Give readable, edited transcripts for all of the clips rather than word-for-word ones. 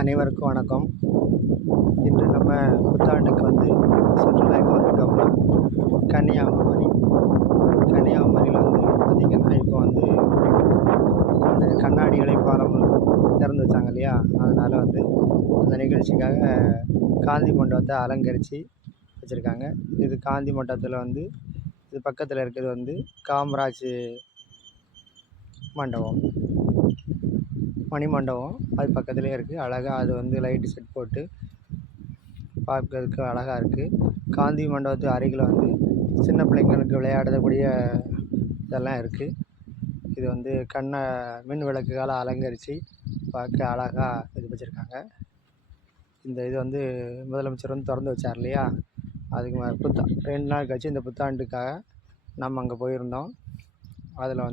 அனைவருக்கும் வணக்கம். இன்று நம்ம புத்தாண்டுக்கு சுற்றுலா எங்கே வந்திருக்கோம்னா கன்னியாகுமரி. கன்னியாகுமரியில் பார்த்திங்கன்னா இப்போ அந்த கண்ணாடி பாலம் திறந்து வச்சாங்க இல்லையா, அதனால் அந்த நிகழ்ச்சிக்காக காந்தி மண்டபத்தை அலங்கரித்து வச்சுருக்காங்க. இது காந்தி மண்டபத்தில் இது பக்கத்தில் இருக்கிறது காமராஜ் மண்டபம், மணிமண்டபம். அது பக்கத்துலேயே இருக்குது. அழகாக அது லைட்டு செட் போட்டு பார்க்கறதுக்கு அழகாக இருக்குது. காந்தி மண்டபத்து அருகில் சின்ன பிள்ளைங்களுக்கு விளையாடக்கூடிய இதெல்லாம் இருக்குது. இது மின் விளக்குகளால் அலங்கரித்து பார்க்க அழகாக இது வச்சுருக்காங்க. இந்த இது முதலமைச்சர் திறந்து வச்சார் இல்லையா, அதுக்கு 2 நாள் கழிச்சு இந்த புத்தாண்டுக்காக நம்ம அங்கே போயிருந்தோம். அதில்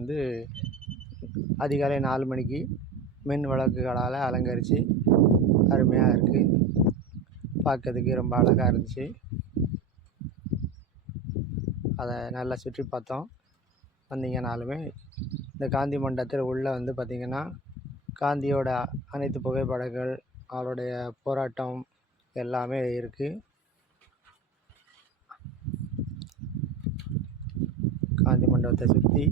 அதிகாலை 4 மணிக்கு மின் விளக்குகளால் அலங்கரித்து அருமையாக இருக்குது. பார்க்கறதுக்கு ரொம்ப அழகாக இருந்துச்சு. அதை நல்லா சுற்றி பார்த்தோம். வந்தீங்கனாலுமே இந்த காந்தி மண்டபத்தில் உள்ளே பார்த்திங்கன்னா காந்தியோட அனைத்து புகைப்படங்கள், அவருடைய போராட்டம் எல்லாமே இருக்குது. காந்தி மண்டபத்தை சுற்றி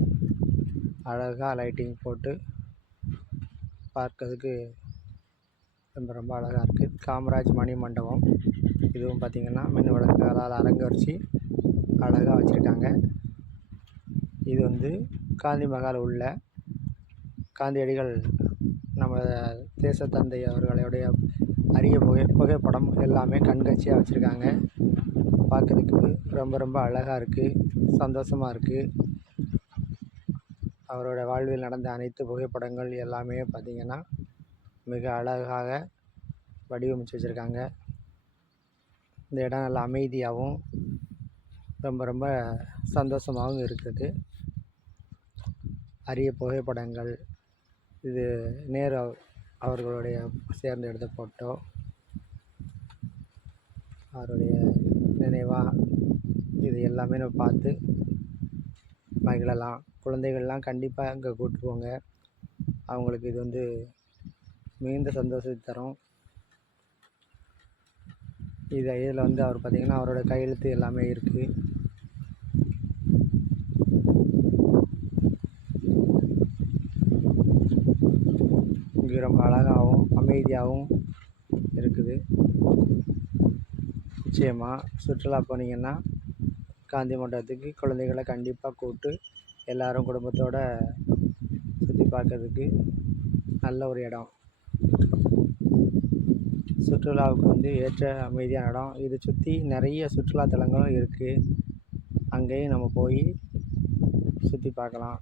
அழகாக லைட்டிங் போட்டு பார்க்கறதுக்கு ரொம்ப அழகாக இருக்குது. காமராஜ் மணி மண்டபம், இதுவும் பார்த்திங்கன்னா மின் விளக்குகளால் அலங்கரித்து அழகாக வச்சுருக்காங்க. இது காந்தி மகால் உள்ள காந்தியடிகள் நம்ம தேசத்தந்தை அவர்களுடைய அரிய புகைப்படம் எல்லாமே கண்காட்சியாக வச்சுருக்காங்க. பார்க்கறதுக்கு ரொம்ப அழகாக இருக்குது, சந்தோஷமாக இருக்குது. அவரோட வாழ்வில் நடந்த அனைத்து புகைப்படங்கள் எல்லாமே பார்த்திங்கன்னா மிக அழகாக வடிவமைச்சு வச்சுருக்காங்க. இந்த இடம் நல்லா அமைதியாகவும் ரொம்ப சந்தோஷமாகவும் இருக்குது. அரிய புகைப்படங்கள், இது நேரு அவர்களுடைய சேர்ந்து எடுத்த ஃபோட்டோ, அவருடைய நினைவாக இது எல்லாமே நம்ம பார்த்து மகிழலாம். குழந்தைகள்லாம் கண்டிப்பாக அங்கே கூப்பிட்டு போங்க. அவங்களுக்கு இது மிகுந்த சந்தோஷத்தை தரும். இதில் அவர் பார்த்திங்கன்னா அவரோட கையெழுத்து எல்லாமே இருக்குது. இங்கே ரொம்ப அழகாகவும் அமைதியாகவும் இருக்குது. நிச்சயமாக சுற்றுலா போனீங்கன்னா காந்தி மண்டபத்துக்கு குழந்தைகளை கண்டிப்பாக கூப்பிட்டு எல்லோரும் குடும்பத்தோடு சுற்றி பார்க்கறதுக்கு நல்ல ஒரு இடம். சுற்றுலாவுக்கு ஏற்ற அமைதியான இடம். இதை சுற்றி நிறைய சுற்றுலாத்தலங்களும் இருக்குது. அங்கேயும் நம்ம போய் சுற்றி பார்க்கலாம்.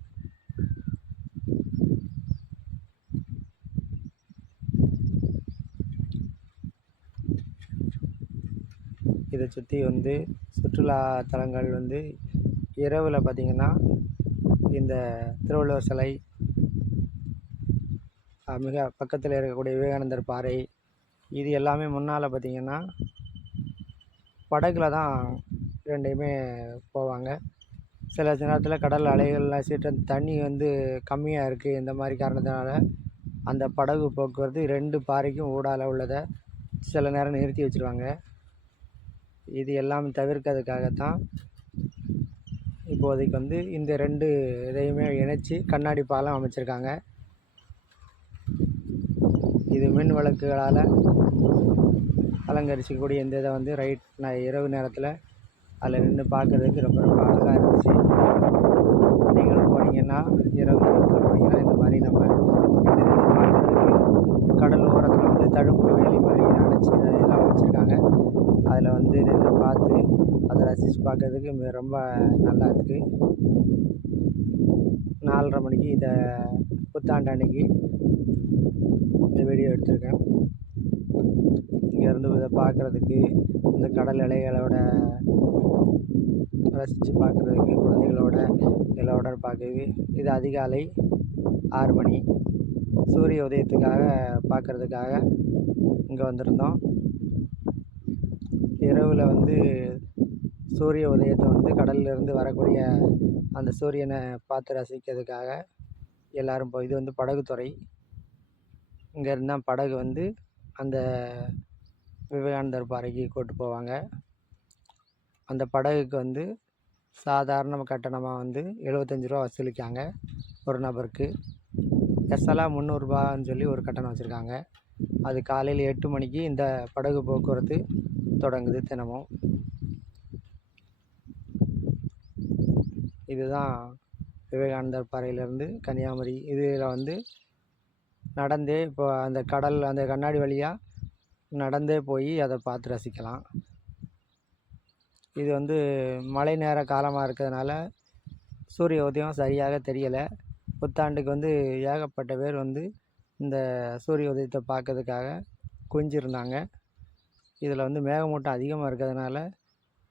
இதை சுற்றி சுற்றுலாத்தலங்கள் இரவில் பார்த்திங்கன்னா இந்த திருவள்ளுவர் சிலை, மிக பக்கத்தில் இருக்கக்கூடிய விவேகானந்தர் பாறை, இது எல்லாமே முன்னால் பார்த்திங்கன்னா படகுல தான் ரெண்டையுமே போவாங்க. சில நேரத்தில் கடல் அலைகள்லாம் சீற்றம் தண்ணி கம்மியாக இருக்குது. இந்த மாதிரி காரணத்தினால அந்த படகு போக்குவரத்து 2 பாறைக்கும் ஊடால உள்ளதை சில நேரம் நிறுத்தி வச்சுருவாங்க. இது எல்லாம் தவிர்க்கிறதுக்காகத்தான் இப்போதைக்கு இந்த 2 இதையுமே இணைச்சி கண்ணாடி பாலம் அமைச்சிருக்காங்க. இது மின் விளக்குகளால் அலங்கரிக்கக்கூடிய இந்த இதை நான் இரவு நேரத்தில் அதில் நின்று பார்க்குறதுக்கு ரொம்ப அழகாக இருந்துச்சு. நீங்களும் போனீங்கன்னா இரவு நேரத்தில் போனீங்கன்னா இந்த மாதிரி நம்ம பார்க்குறதுக்கு கடல் ஓரத்தில் தடுப்பு வேலி மாதிரி அணைச்சி எல்லாம் வச்சுருக்காங்க. அதில் நின்று பார்த்து அதை ரசித்து பார்க்கறதுக்கு ரொம்ப நல்லா இருக்குது. 4:30 மணிக்கு இதை புத்தாண்டு அன்னைக்கு இந்த வீடியோ எடுத்திருக்கேன். இங்கேருந்து இதை பார்க்குறதுக்கு இந்த கடல் அலைகளோட ரசித்து பார்க்குறதுக்கு குழந்தைகளோட எல்லாரோட பார்க்குறதுக்கு இது அதிகாலை 6 மணி சூரிய உதயத்துக்காக பார்க்குறதுக்காக இங்கே வந்திருந்தோம். இரவில் சூரிய உதயத்தை கடல்லிருந்து வரக்கூடிய அந்த சூரியனை பார்த்து ரசிக்கிறதுக்காக எல்லோரும் இது படகுத்துறை. இங்கே இருந்தால் படகு அந்த விவேகானந்தர் பாறைக்கு கூட்டு போவாங்க. அந்த படகுக்கு வந்து சாதாரண கட்டணமாக வந்து 75 ரூபா வசூலிக்காங்க ஒரு நபருக்கு. ஸ்பெஷலாக 300 ரூபான்னு சொல்லி ஒரு கட்டணம் வச்சுருக்காங்க. அது காலையில் 8 மணிக்கு இந்த படகு போக்குவரத்து தொடங்குது தினமும். இதுதான் விவேகானந்தர் பாறையிலேருந்து கன்னியாகுமரி. இதில் வந்து நடந்தே இப்போ அந்த கடல் அந்த கண்ணாடி வழியாக நடந்தே போய் அதை பார்த்து ரசிக்கலாம். இது வந்து மழை நேர காலமாக இருக்கிறதுனால சூரிய உதயம் சரியாக தெரியலை. புத்தாண்டுக்கு வந்து ஏகப்பட்ட பேர் வந்து இந்த சூரிய உதயத்தை பார்க்கறதுக்காக குவிஞ்சிருந்தாங்க. இதில் வந்து மேகமூட்டம் அதிகமாக இருக்கிறதுனால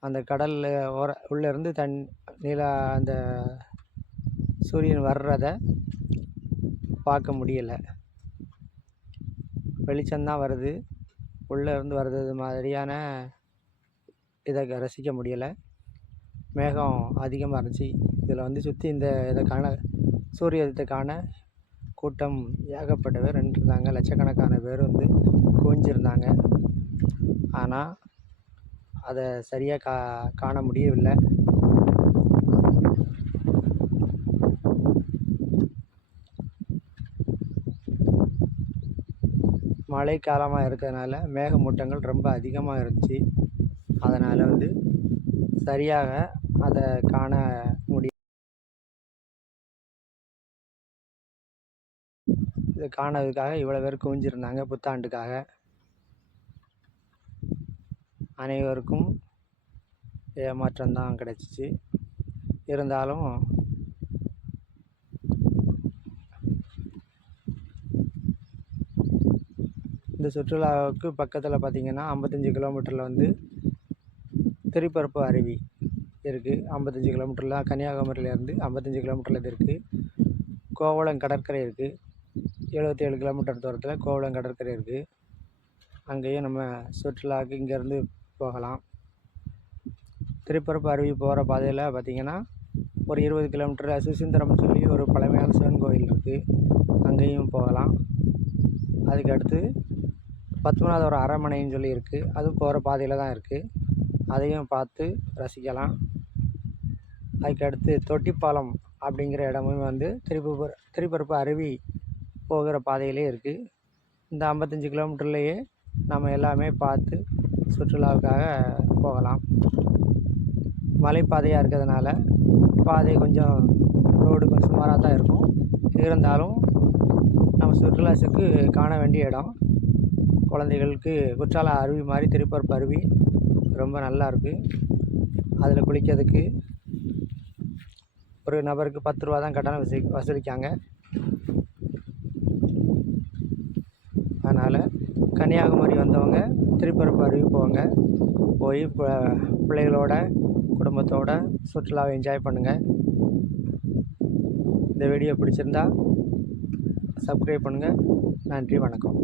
அந்த கடலில் உள்ளேருந்து அந்த சூரியன் வர்றதை பார்க்க முடியலை. வெளிச்சம்தான் வருது, உள்ளே இருந்து வர்றது மாதிரியான இதை ரசிக்க முடியலை. மேகம் அதிகமாக இருந்துச்சு. இதில் வந்து சுற்றி இதை சூரிய உதயத்தை காண கூட்டம் ஏகப்பட்ட பேர் நின்றுருந்தாங்க. லட்சக்கணக்கான பேர் வந்து குவிஞ்சிருந்தாங்க. ஆனால் அதை சரியாக காண முடியவில்லை. மழை காலமாக இருக்கிறதுனால மேகமூட்டங்கள் ரொம்ப அதிகமாக இருந்துச்சு. அதனால் வந்து சரியாக அதை காண முடியும். இதை காணதுக்காக இவ்வளோ பேர் குவிஞ்சிருந்தாங்க புத்தாண்டுக்காக. அனைவருக்கும் ஏமாற்றம்தான் கிடச்சிச்சு. இருந்தாலும் இந்த சுற்றுலாவுக்கு பக்கத்தில் பார்த்திங்கன்னா 55 கிலோமீட்டரில் வந்து திருப்பரப்பு அருவி இருக்குது. 55 கிலோமீட்டரில் கன்னியாகுமரியிலேருந்து 55 கிலோமீட்டரில் இது இருக்குது. கோவளம் கடற்கரை இருக்குது. 77 கிலோமீட்டர் தூரத்தில் கோவளம் கடற்கரை இருக்குது. அங்கேயும் நம்ம சுற்றுலாவுக்கு இங்கேருந்து போகலாம். திருப்பரப்பு அருவி போகிற பாதையில் பார்த்திங்கன்னா ஒரு 20 கிலோமீட்டரில் சுசீந்திரம்னு சொல்லி ஒரு பழமையான சிவன் கோயில் இருக்குது. அங்கேயும் போகலாம். அதுக்கடுத்து பத்மநாதபுரம் அரண்மனைன்னு சொல்லி இருக்குது. அதுவும் போகிற பாதையில் தான் இருக்குது. அதையும் பார்த்து ரசிக்கலாம். அதுக்கடுத்து தொட்டிப்பாலம் அப்படிங்கிற இடமும் வந்து திருப்பரப்பு அருவி போகிற பாதையிலே இருக்குது. இந்த 55 கிலோமீட்டர்லேயே நம்ம எல்லாமே பார்த்து சுற்றுலாவுக்காக போகலாம். மலைப்பாதையாக இருக்கிறதுனால பாதை கொஞ்சம் ரோடு கொஞ்சம் சுமாராக தான் இருக்கும். இருந்தாலும் நம்ம சுற்றுலாவுக்கு காண வேண்டிய இடம். குழந்தைகளுக்கு குற்றால அருவி மாதிரி திருப்பரப்பு அருவி ரொம்ப நல்லா இருக்குது. அதில் குளிக்கிறதுக்கு ஒரு நபருக்கு 10 ரூபா தான் கட்டணம் வசூலிக்காங்க. அதனால் கன்னியாகுமரி வந்தவங்க திருப்பரப்பு அருவி போங்க. போய் பிள்ளைகளோட குடும்பத்தோட சுற்றுலாவை என்ஜாய் பண்ணுங்கள். இந்த வீடியோ பிடிச்சிருந்தா சப்ஸ்கிரைப் பண்ணுங்கள். நன்றி, வணக்கம்.